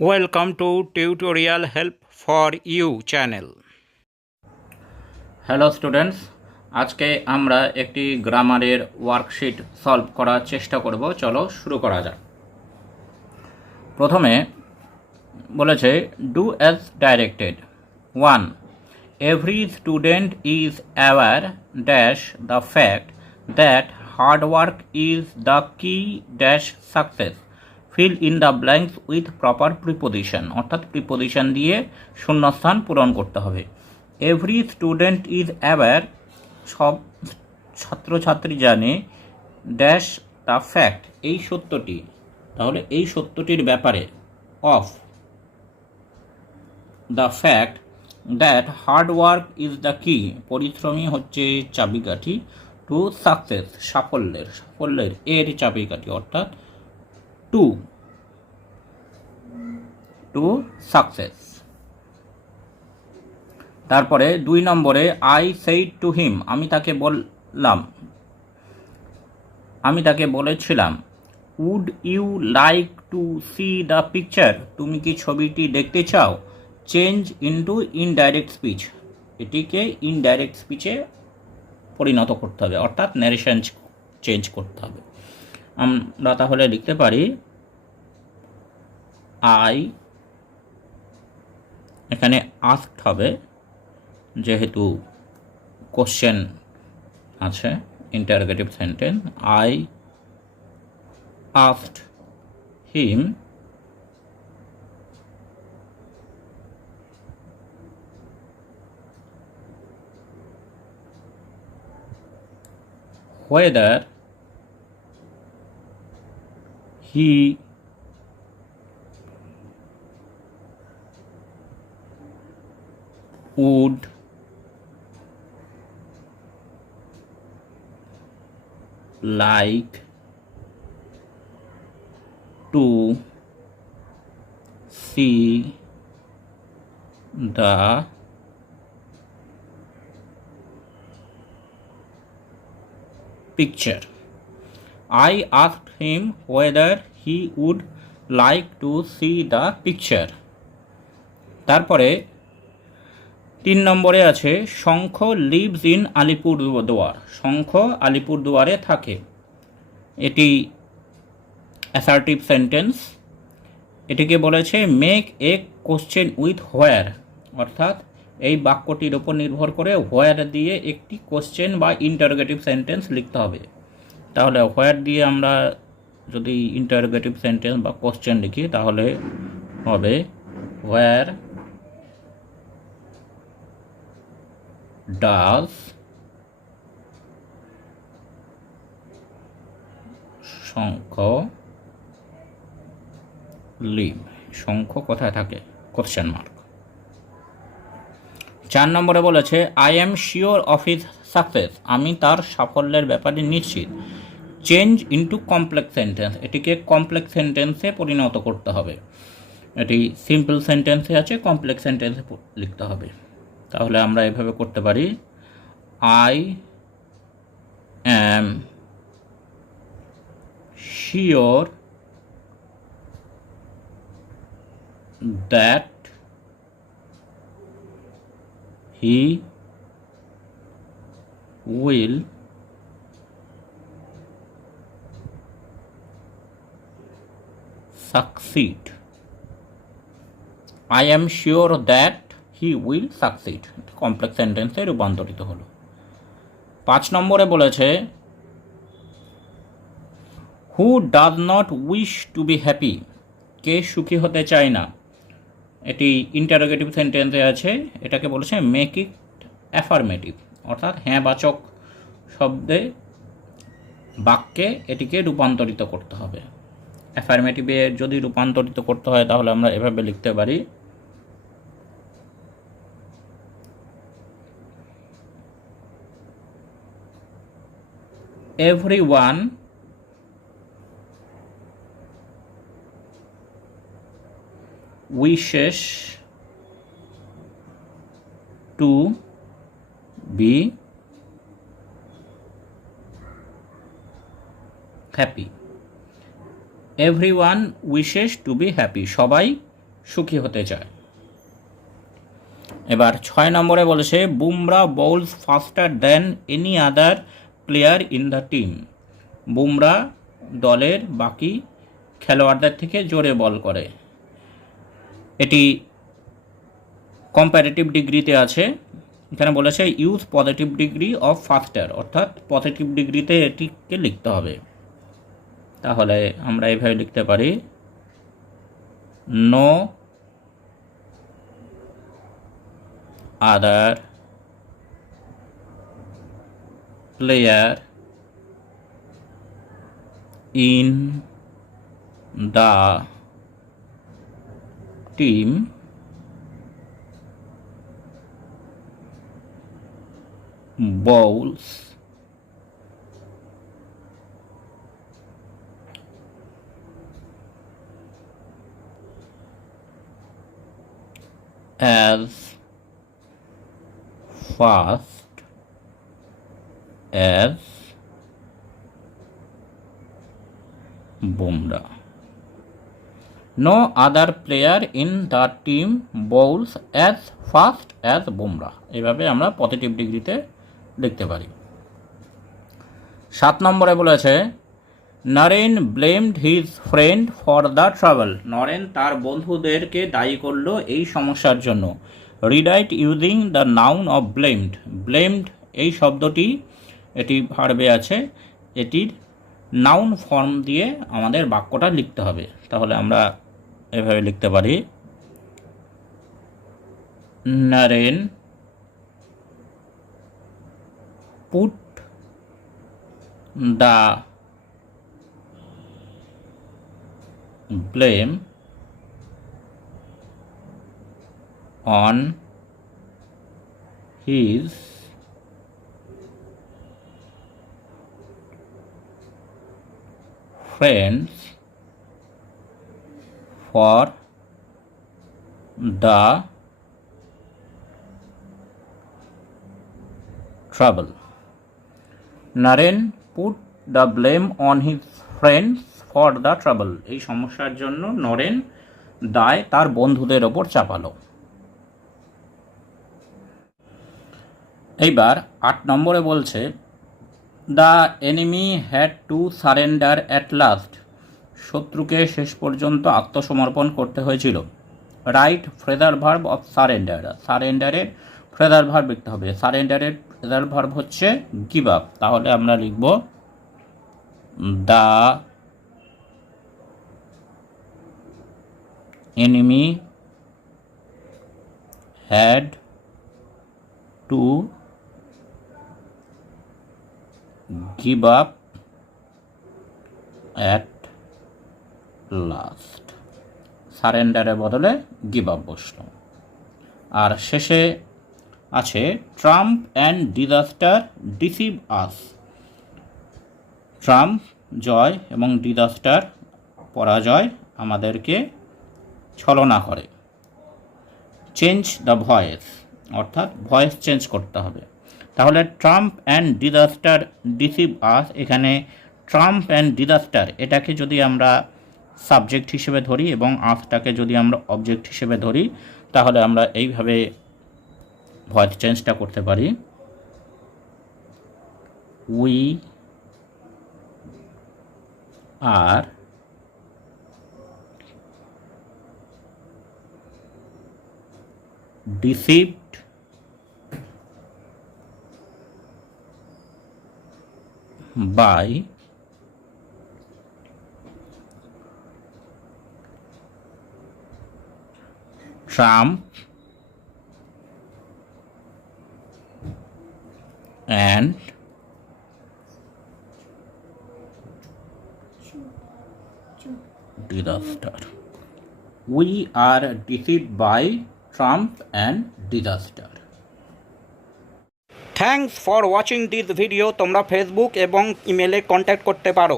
Welcome to Tutorial Help for You channel. Hello students, আজকে আমরা একটি গ্রামারের ওয়ার্কশিট সলভ করার চেষ্টা করব। চলো শুরু করা যাক। প্রথমে বলেছে do as directed. 1. Every student is aware dash the fact that hard work is the key dash success. Fill in the blanks with proper preposition, অর্থাৎ প্রিপোজিশন দিয়ে শূন্যস্থান পূরণ করতে হবে। এভরি স্টুডেন্ট ইজ অ্যাওয়্যার, সব ছাত্রছাত্রী জানে, ড্যাশ দ্য ফ্যাক্ট, এই সত্যটি, তাহলে এই সত্যটির ব্যাপারে, of the fact that hard work is the কি, পরিশ্রমী হচ্ছে চাবিকাঠি, টু সাকসেস, সাফল্যের এর চাবিকাঠি, অর্থাৎ টু সাকসেস। তারপরে 2 নম্বরে আই সেইড টু হিম, আমি তাকে বলেছিলাম। Would you like to see the picture, তুমি কি ছবিটি দেখতে চাও। চেঞ্জ ইনটু ইনডাইরেক্ট স্পিচ, এটিকে ইনডাইরেক্ট স্পিচে পরিণত করতে হবে, অর্থাৎ ন্যারেশন চেঞ্জ করতে হবে। আমরা তাহলে লিখতে পারি আই, এখানে আস্কড হবে যেহেতু কোশ্চেন আছে, interrogative sentence. I asked him whether he would like to see the picture. I asked him whether he would like to see the picture. তারপরে 3 নম্বরে আছে শঙ্খ লিভস ইন আলিপুরদুয়ার, শঙ্খ আলিপুরদুয়ারে থাকে। এটি অ্যাসার্টিভ সেন্টেন্স। এটিকে বলেছে মেক এ কোশ্চেন উইথ হোয়ার, অর্থাৎ এই বাক্যটির উপর নির্ভর করে হোয়ার দিয়ে একটি কোশ্চেন বা ইন্টারোগেটিভ সেন্টেন্স লিখতে হবে। তাহলে হোয়ার দিয়ে আমরা যদি ইন্টারোগেটিভ সেন্টেন্স বা কোশ্চেন লিখি তাহলে হবে হোয়ার ডাজ শঙ্খ লিভ, শঙ্খ কোথায় থাকে, কোশ্চেন মার্ক। 4 নম্বরে বলেছে I am sure of his success, আমি তার সাফল্যের ব্যাপারে নিশ্চিত। চেঞ্জ ইনটু কমপ্লেক্স সেন্টেন্স, এটিকে কমপ্লেক্স সেন্টেন্সে পরিণত করতে হবে। এটি সিম্পল সেন্টেন্সে আছে, কমপ্লেক্স সেন্টেন্সে লিখতে হবে। তাহলে আমরা এভাবে করতে পারি I am sure that he will succeed. I am sure that he will succeed, complex সেন্টেন্সে রূপান্তরিত হলো। 5 নম্বরে বলেছে who does not wish to be happy, কে সুখী হতে চায় না। এটি ইন্টারোগেটিভ সেন্টেন্সে আছে, এটাকে বলেছে মেক ইট অ্যাফার্মেটিভ, অর্থাৎ হ্যাঁ বাচক শব্দে বাক্যে এটিকে রূপান্তরিত করতে হবে। অ্যাফার্মেটিভে যদি রূপান্তরিত করতে হয় তাহলে আমরা এভাবে লিখতে পারি everyone wishes to be happy. Everyone wishes to be happy. সবাই সুখী হতে চায়। এবার 6 নম্বরে বলেছে Bumrah bowls faster than any other player in the team. Bumrah দলের বাকি খেলোয়াড়দের থেকে জোরে বল করে। এটি কম্প্যারেটিভ ডিগ্রিতে আছে। এখানে বলেছে ইউজ পজিটিভ ডিগ্রি অফ ফাস্টার, অর্থাৎ পজিটিভ ডিগ্রিতে এটিকে লিখতে হবে। তাহলে আমরা এইভাবে লিখতে পারি no other player in the team bowls as fast as Bumrah. No other player in the team bowls as fast as Bumrah. এইভাবে আমরা পজিটিভ ডিগ্রিতে লিখতে পারি। 7 নম্বরে বলেছে Naren blamed his friend for the trouble. Naren তার বন্ধুদেরকে দায়ী করলো এই সমস্যার জন্য। Rewrite using the noun of blamed. Blamed এই শব্দটি এটি ভার্বে আছে, এটির নাউন ফর্ম দিয়ে আমাদের বাক্যটা লিখতে হবে। তাহলে আমরা এভাবে লিখতে পারি Naren put the blame on his friends for the trouble. Naren put the blame on his friends for the trouble. এই সমস্যার জন্য নরেন দায় তার বন্ধুদের ওপর চাপালো। এইবার 8 নম্বরে বলছে the enemy had to surrender at last. শত্রুকে শেষ পর্যন্ত আত্মসমর্পণ করতে হয়েছিল। Right phrasal verb of surrender. সারেন্ডারের ফ্রেজার ভার্ব লিখতে হবে। সারেন্ডারের ফ্রেজার ভার্ব হচ্ছে গিভ আপ। তাহলে আমরা লিখব the enemy had to give up at last. সারেন্ডারের বদলে গিভ আপ বসলো। আর শেষে আছে triumph and disaster deceive us. Triumph জয় এবং ডিজাস্টার পরাজয় আমাদেরকে ছলনা করে। চেঞ্জ দ্য ভয়েস, অর্থাৎ ভয়েস চেঞ্জ করতে হবে। তাহলে ট্রাম্প অ্যান্ড ডিজাস্টার ডিসিভ আস, এখানে ট্রাম্প অ্যান্ড ডিজাস্টার এটাকে যদি আমরা সাবজেক্ট হিসেবে ধরি এবং আসটাকে যদি আমরা অবজেক্ট হিসেবে ধরি, তাহলে আমরা এইভাবে ভয়েস চেঞ্জটা করতে পারি। We are deceived by Trump and disaster. We are deceived by Trump and disaster. Thanks for watching this video. তোমরা ফেসবুক এবং ইমেলে কন্ট্যাক্ট করতে পারো।